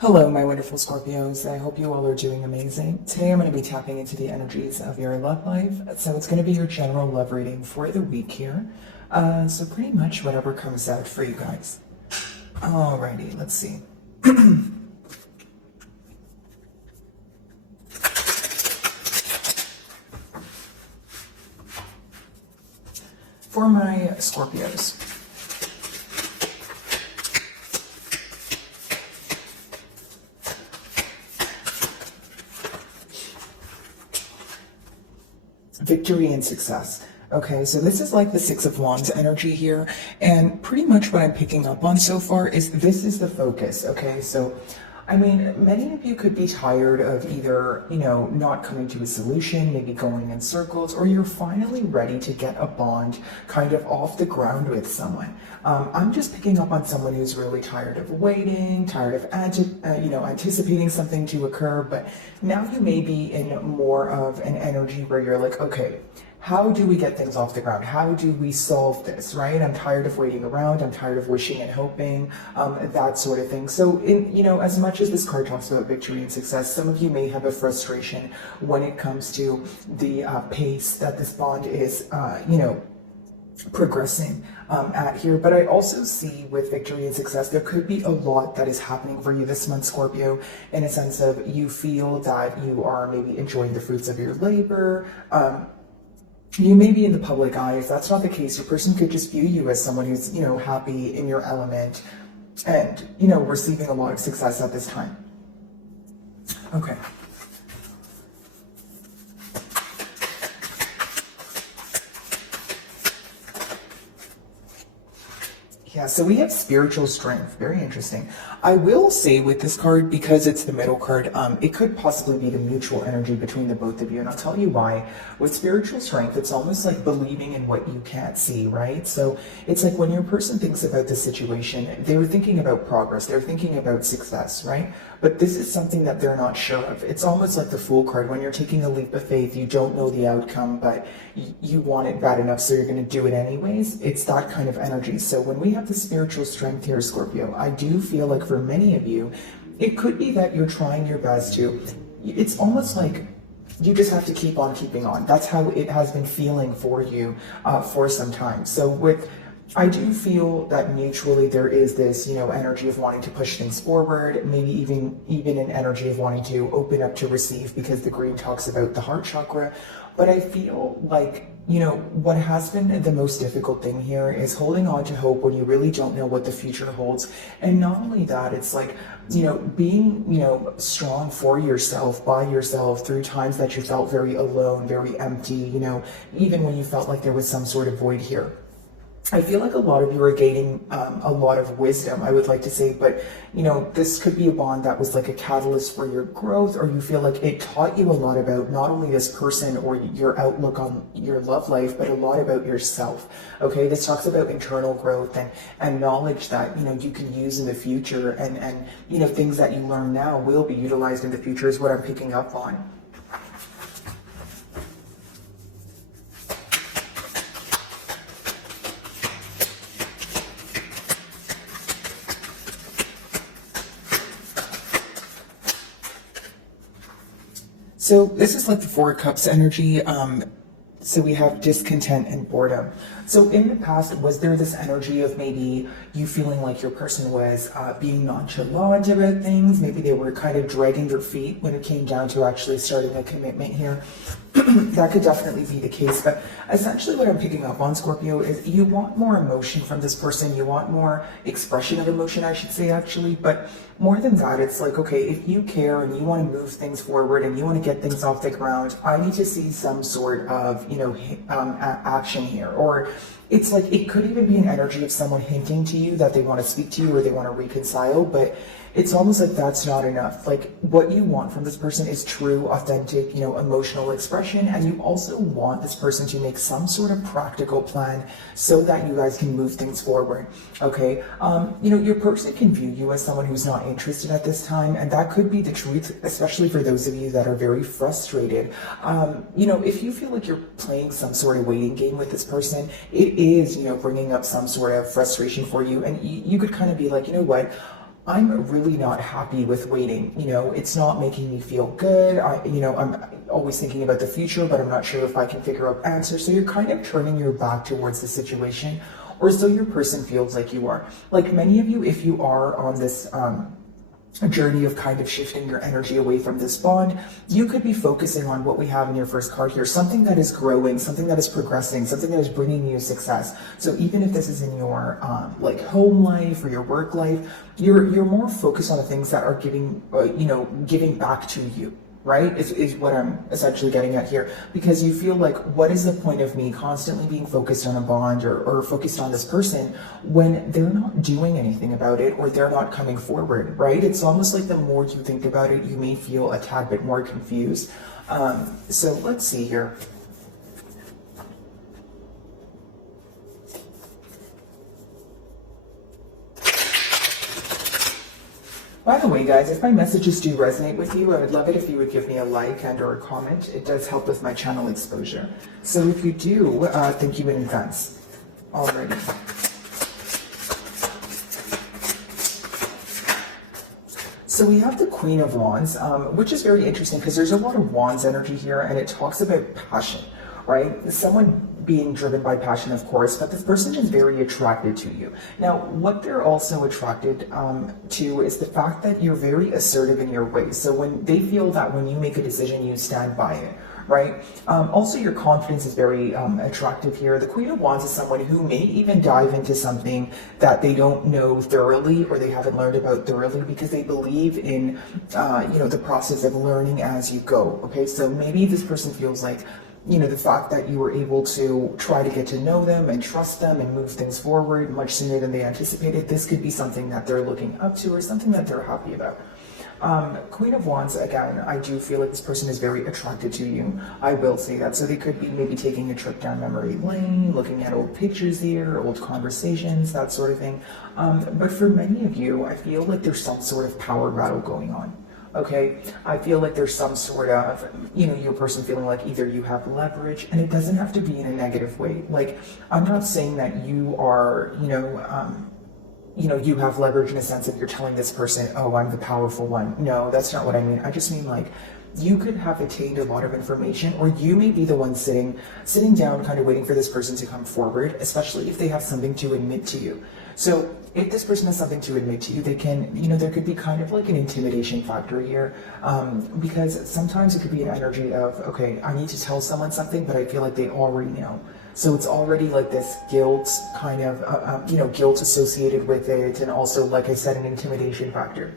Hello, my wonderful Scorpios. I hope you all are doing amazing. Today I'm going to be tapping into the energies of your love life. So it's going to be your general love reading for the week here. So pretty much whatever comes out for you guys. Alrighty, let's see. For my Scorpios. Victory and success. Okay, so this is like the Six of Wands energy here, and pretty much what I'm picking up on so far is this is the focus. Okay, so I mean, many of you could be tired of either, not coming to a solution, maybe going in circles, or you're finally ready to get a bond kind of off the ground with someone. I'm just picking up on someone who's really tired of waiting, tired of anticipating something to occur, but now you may be in more of an energy where you're like, okay, how do we get things off the ground? How do we solve this, right? I'm tired of waiting around. I'm tired of wishing and hoping, that sort of thing. So, as much as this card talks about victory and success, some of you may have a frustration when it comes to the pace that this bond is, progressing at here. But I also see with victory and success, there could be a lot that is happening for you this month, Scorpio, in a sense of you feel that you are maybe enjoying the fruits of your labor. You may be in the public eye. If that's not the case, your person could just view you as someone who's, happy in your element and, receiving a lot of success at this time. Okay. Yeah, so we have spiritual strength. Very interesting. I will say with this card, because it's the middle card, it could possibly be the mutual energy between the both of you. And I'll tell you why. With spiritual strength, it's almost like believing in what you can't see, right? So it's like when your person thinks about the situation, they're thinking about progress. They're thinking about success, right? But this is something that they're not sure of. It's almost like the Fool card. When you're taking a leap of faith, you don't know the outcome, but you want it bad enough, so you're going to do it anyways. It's that kind of energy. So when we have the spiritual strength here, Scorpio, I do feel like for many of you, it could be that you're trying your best to, it's almost like you just have to keep on keeping on. That's how it has been feeling for you for some time. So I do feel that mutually there is this, energy of wanting to push things forward, maybe even an energy of wanting to open up to receive, because the green talks about the heart chakra. But I feel like, what has been the most difficult thing here is holding on to hope when you really don't know what the future holds. And not only that, it's like, being, strong for yourself, by yourself, through times that you felt very alone, very empty, even when you felt like there was some sort of void here. I feel like a lot of you are gaining a lot of wisdom, I would like to say, but this could be a bond that was like a catalyst for your growth, or you feel like it taught you a lot about not only this person or your outlook on your love life, but a lot about yourself. Okay, this talks about internal growth and knowledge that you can use in the future, and things that you learn now will be utilized in the future is what I'm picking up on. So this is like the Four of Cups energy. So we have discontent and boredom. So in the past, was there this energy of maybe you feeling like your person was being nonchalant about things? Maybe they were kind of dragging their feet when it came down to actually starting a commitment here. That could definitely be the case. But essentially what I'm picking up on, Scorpio, is you want more emotion from this person. You want more expression of emotion, I should say, actually. But more than that, it's like, okay, if you care and you want to move things forward and you want to get things off the ground, I need to see some sort of, action here. Or it's like, it could even be an energy of someone hinting to you that they want to speak to you or they want to reconcile, but it's almost like that's not enough. Like, what you want from this person is true, authentic, emotional expression. And you also want this person to make some sort of practical plan so that you guys can move things forward. Okay. Your person can view you as someone who's not interested at this time. And that could be the truth, especially for those of you that are very frustrated. If you feel like you're playing some sort of waiting game with this person, it is, bringing up some sort of frustration for you. And you could kind of be like, you know what? I'm really not happy with waiting. It's not making me feel good. I'm always thinking about the future, but I'm not sure if I can figure out answers. So you're kind of turning your back towards the situation, or so your person feels like you are. Like many of you, if you are on this a journey of kind of shifting your energy away from this bond, you could be focusing on what we have in your first card here, something that is growing, something that is progressing, something that is bringing you success. So even if this is in your like home life or your work life, you're more focused on the things that are giving back to you. Right, is what I'm essentially getting at here, because you feel like, what is the point of me constantly being focused on a bond or focused on this person when they're not doing anything about it or they're not coming forward, right? It's almost like the more you think about it, you may feel a tad bit more confused. So let's see here. By the way, guys, if my messages do resonate with you, I would love it if you would give me a like and or a comment. It does help with my channel exposure. So if you do, thank you in advance already. So we have the Queen of Wands, which is very interesting because there's a lot of Wands energy here, and it talks about passion, right? Someone being driven by passion, of course, but this person is very attracted to you. Now, what they're also attracted to is the fact that you're very assertive in your ways. So when they feel that when you make a decision, you stand by it, right? Also, your confidence is very attractive here. The Queen of Wands is someone who may even dive into something that they don't know thoroughly or they haven't learned about thoroughly because they believe in, the process of learning as you go, okay? So maybe this person feels like, the fact that you were able to try to get to know them and trust them and move things forward much sooner than they anticipated, this could be something that they're looking up to or something that they're happy about. Queen of Wands, again, I do feel like this person is very attracted to you. I will say that. So they could be maybe taking a trip down memory lane, looking at old pictures here, old conversations, that sort of thing. But for many of you, I feel like there's some sort of power battle going on. Okay, I feel like there's some sort of, your person feeling like either you have leverage, and it doesn't have to be in a negative way. Like, I'm not saying that you are, you have leverage in a sense that you're telling this person, oh, I'm the powerful one. No, that's not what I mean. I just mean like, you could have attained a lot of information, or you may be the one sitting down, kind of waiting for this person to come forward, especially if they have something to admit to you. So if this person has something to admit to you, they can, there could be kind of like an intimidation factor here, because sometimes it could be an energy of, okay, I need to tell someone something, but I feel like they already know. So it's already like this guilt kind of, guilt associated with it, and also, like I said, an intimidation factor.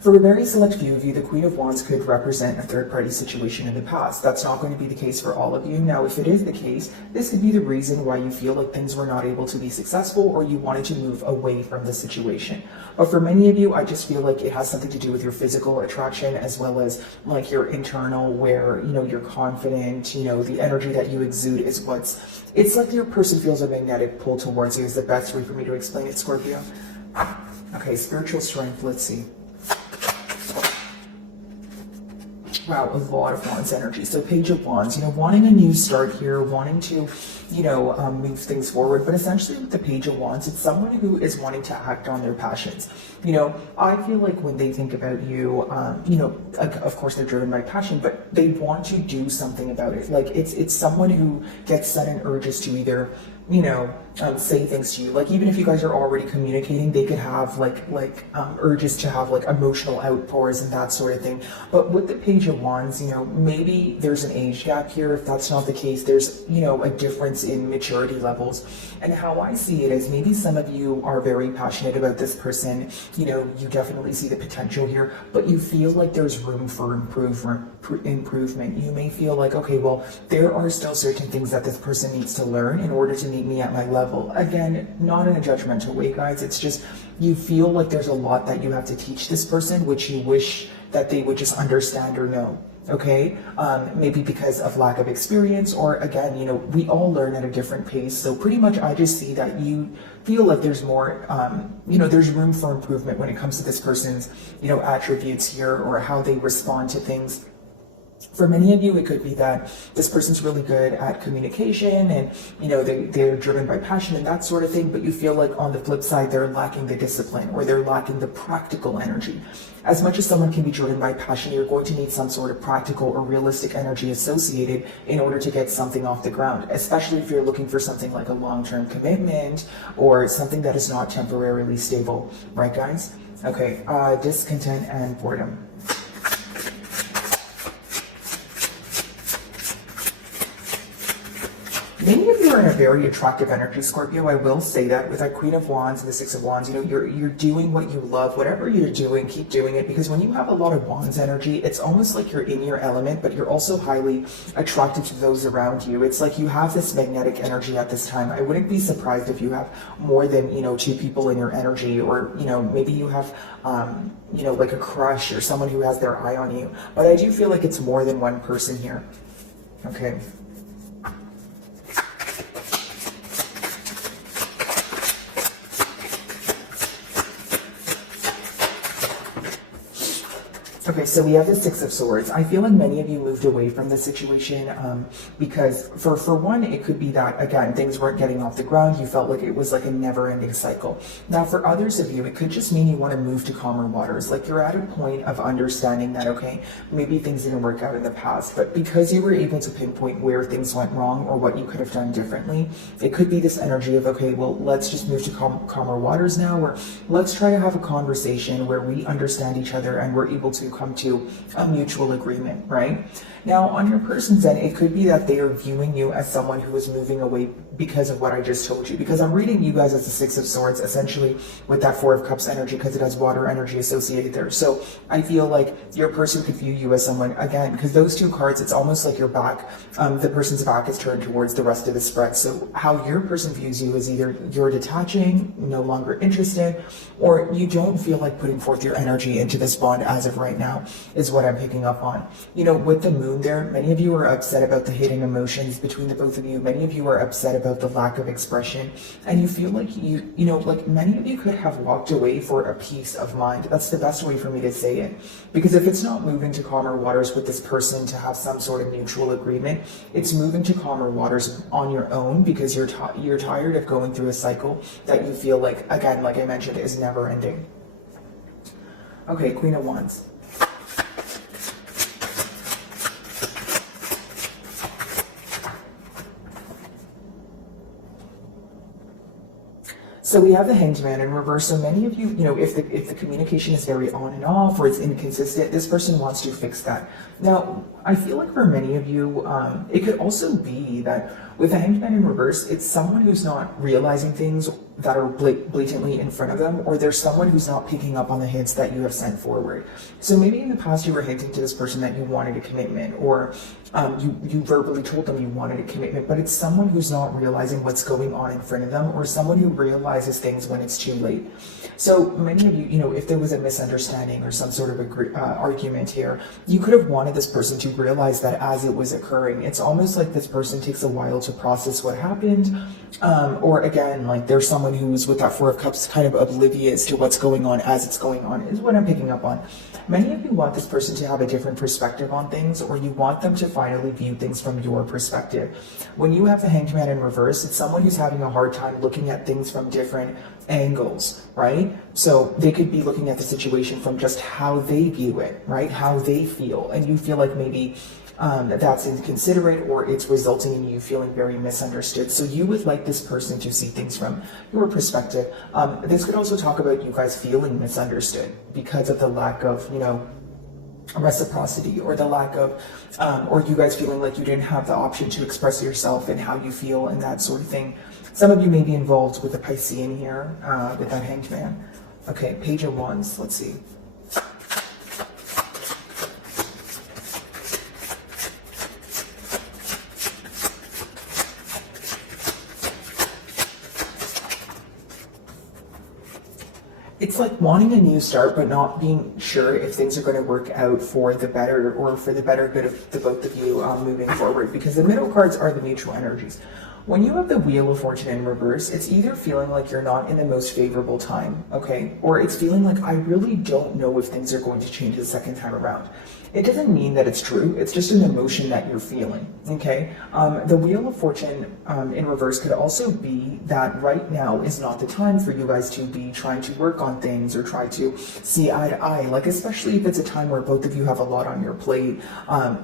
For a very select few of you, the Queen of Wands could represent a third-party situation in the past. That's not going to be the case for all of you. Now, if it is the case, this could be the reason why you feel like things were not able to be successful or you wanted to move away from the situation. But for many of you, I just feel like it has something to do with your physical attraction as well as like your internal, where, you're confident, the energy that you exude is it's like your person feels a magnetic pull towards you is the best way for me to explain it, Scorpio. Okay, spiritual strength, let's see. Wow, a lot of Wands energy. So Page of Wands, wanting a new start here, wanting to, move things forward. But essentially with the Page of Wands, it's someone who is wanting to act on their passions. I feel like when they think about you, of course they're driven by passion, but they want to do something about it. Like it's someone who gets sudden urges to either, say things to you. Like even if you guys are already communicating, they could have urges to have like emotional outpours and that sort of thing. But with the Page of Wands, maybe there's an age gap here. If that's not the case, there's, a difference in maturity levels. And how I see it is maybe some of you are very passionate about this person. You definitely see the potential here, but you feel like there's room for improvement. You may feel like, okay, well, there are still certain things that this person needs to learn in order to meet me at my level. Again, not in a judgmental way, guys. It's just you feel like there's a lot that you have to teach this person, which you wish that they would just understand or know. Okay, maybe because of lack of experience, or again, we all learn at a different pace. So pretty much I just see that you feel like there's more, there's room for improvement when it comes to this person's, attributes here, or how they respond to things. For many of you, it could be that this person's really good at communication and, they're driven by passion and that sort of thing, but you feel like on the flip side, they're lacking the discipline or they're lacking the practical energy. As much as someone can be driven by passion, you're going to need some sort of practical or realistic energy associated in order to get something off the ground, especially if you're looking for something like a long-term commitment or something that is not temporarily stable, right, guys? Okay, discontent and boredom. Many of you are in a very attractive energy, Scorpio. I will say that with that Queen of Wands and the Six of Wands, you're doing what you love. Whatever you're doing, keep doing it, because when you have a lot of Wands energy, it's almost like you're in your element, but you're also highly attracted to those around you. It's like you have this magnetic energy at this time. I wouldn't be surprised if you have more than, two people in your energy, or, maybe you have, like a crush or someone who has their eye on you. But I do feel like it's more than one person here. Okay. Okay, so we have the Six of Swords. I feel like many of you moved away from the situation because for one, it could be that, again, things weren't getting off the ground. You felt like it was like a never-ending cycle. Now, for others of you, it could just mean you want to move to calmer waters. Like you're at a point of understanding that, okay, maybe things didn't work out in the past, but because you were able to pinpoint where things went wrong or what you could have done differently, it could be this energy of, okay, well, let's just move to calmer waters now, or let's try to have a conversation where we understand each other and we're able to come to a mutual agreement, right? Now, on your person's end, it could be that they are viewing you as someone who is moving away because of what I just told you, because I'm reading you guys as the Six of Swords, essentially with that Four of Cups energy, because it has water energy associated there. So I feel like your person could view you as someone, again, because those two cards, it's almost like your back, the person's back is turned towards the rest of the spread. So how your person views you is either you're detaching, no longer interested, or you don't feel like putting forth your energy into this bond as of right now, is what I'm picking up on. With the moon there, many of you are upset about the hidden emotions between the both of you. Many of you are upset about the lack of expression, and you feel like like many of you could have walked away for a peace of mind. That's the best way for me to say it, because if it's not moving to calmer waters with this person to have some sort of mutual agreement, it's moving to calmer waters on your own, because you're tired of going through a cycle that you feel like, again, like I mentioned, is never ending. Okay, Queen of Wands. So we have the Hanged Man in reverse. So many of you, if the communication is very on and off or it's inconsistent, this person wants to fix that. Now, I feel like for many of you, it could also be that with the Hanged Man in reverse, it's someone who's not realizing things that are blatantly in front of them, or there's someone who's not picking up on the hints that you have sent forward. So maybe in the past you were hinting to this person that you wanted a commitment, or you verbally told them you wanted a commitment, but it's someone who's not realizing what's going on in front of them, or someone who realizes things when it's too late. So many of you, if there was a misunderstanding or some sort of argument here, you could have wanted this person to realize that as it was occurring. It's almost like this person takes a while to process what happened, or again, like there's someone who's with that Four of Cups kind of oblivious to what's going on as it's going on, is what I'm picking up on. Many of you want this person to have a different perspective on things, or you want them to finally view things from your perspective. When you have the Hanged Man in reverse, it's someone who's having a hard time looking at things from different angles, right? So they could be looking at the situation from just how they view it, right? How they feel. And you feel like maybe that's inconsiderate, or it's resulting in you feeling very misunderstood. So you would like this person to see things from your perspective. This could also talk about you guys feeling misunderstood because of the lack of, reciprocity, or the lack of, or you guys feeling like you didn't have the option to express yourself and how you feel and that sort of thing. Some of you may be involved with a Piscean here, with that Hanged Man. Okay, Page of Wands, let's see. It's like wanting a new start, but not being sure if things are going to work out for the better, or for the better good of the both of you moving forward, because the middle cards are the mutual energies. When you have the Wheel of Fortune in reverse, it's either feeling like you're not in the most favorable time, okay? Or it's feeling like, I really don't know if things are going to change the second time around. It doesn't mean that it's true. It's just an emotion that you're feeling, okay? The Wheel of Fortune in reverse could also be that right now is not the time for you guys to be trying to work on things or try to see eye to eye, like especially if it's a time where both of you have a lot on your plate.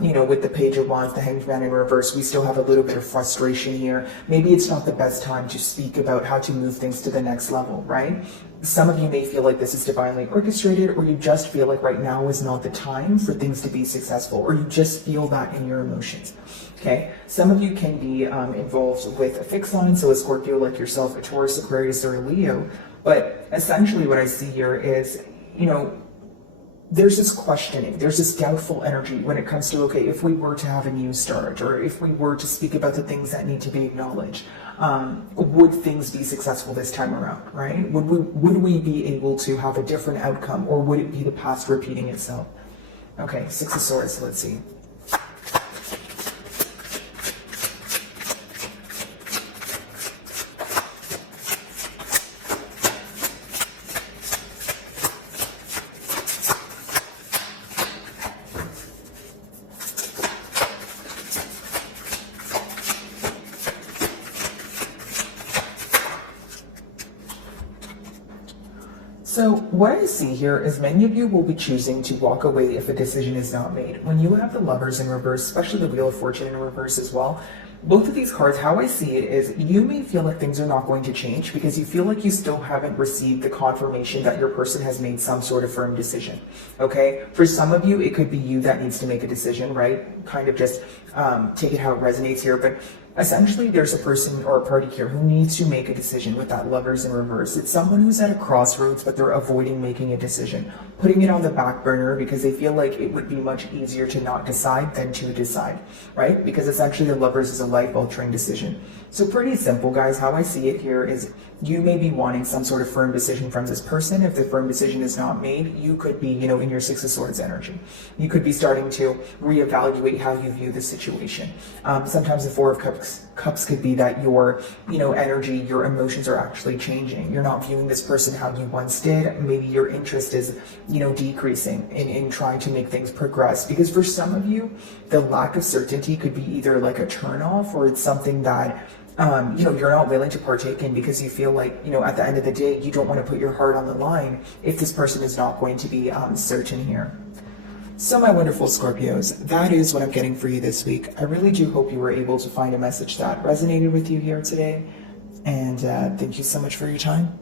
You know, with the Page of Wands, the Hanged Man in reverse, we still have a little bit of frustration here. Maybe it's not the best time to speak about how to move things to the next level, right? Some of you may feel like this is divinely orchestrated, or you just feel like right now is not the time for things to be successful, or you just feel that in your emotions. Okay, some of you can be involved with a fixed sign, so a Scorpio like yourself, a Taurus, Aquarius, or a Leo. But essentially what I see here is, you know, there's this questioning, there's this doubtful energy when it comes to, okay, if we were to have a new start, or if we were to speak about the things that need to be acknowledged, would things be successful this time around, right? Would we be able to have a different outcome, or would it be the past repeating itself? Okay, Six of Swords, let's see. So what I see here is many of you will be choosing to walk away if a decision is not made. When you have the Lovers in reverse, especially the Wheel of Fortune in reverse as well, both of these cards, how I see it is you may feel like things are not going to change because you feel like you still haven't received the confirmation that your person has made some sort of firm decision. Okay? For some of you, it could be you that needs to make a decision, right? Kind of just take it how it resonates here. But essentially, there's a person or a party here who needs to make a decision with that Lovers in reverse. It's someone who's at a crossroads, but they're avoiding making a decision, putting it on the back burner because they feel like it would be much easier to not decide than to decide, right? Because essentially the Lovers is a life-altering decision. So pretty simple, guys. How I see it here is you may be wanting some sort of firm decision from this person. If the firm decision is not made, you could be, you know, in your Six of Swords energy. You could be starting to reevaluate how you view the situation. Sometimes the Four of Cups could be that your, you know, energy, your emotions are actually changing. You're not viewing this person how you once did. Maybe your interest is, you know, decreasing in trying to make things progress. Because for some of you, the lack of certainty could be either like a turnoff or it's something that you know, you're not willing to partake in because you feel like, you know, at the end of the day, you don't want to put your heart on the line if this person is not going to be certain here. So my wonderful Scorpios, that is what I'm getting for you this week. I really do hope you were able to find a message that resonated with you here today. And thank you so much for your time.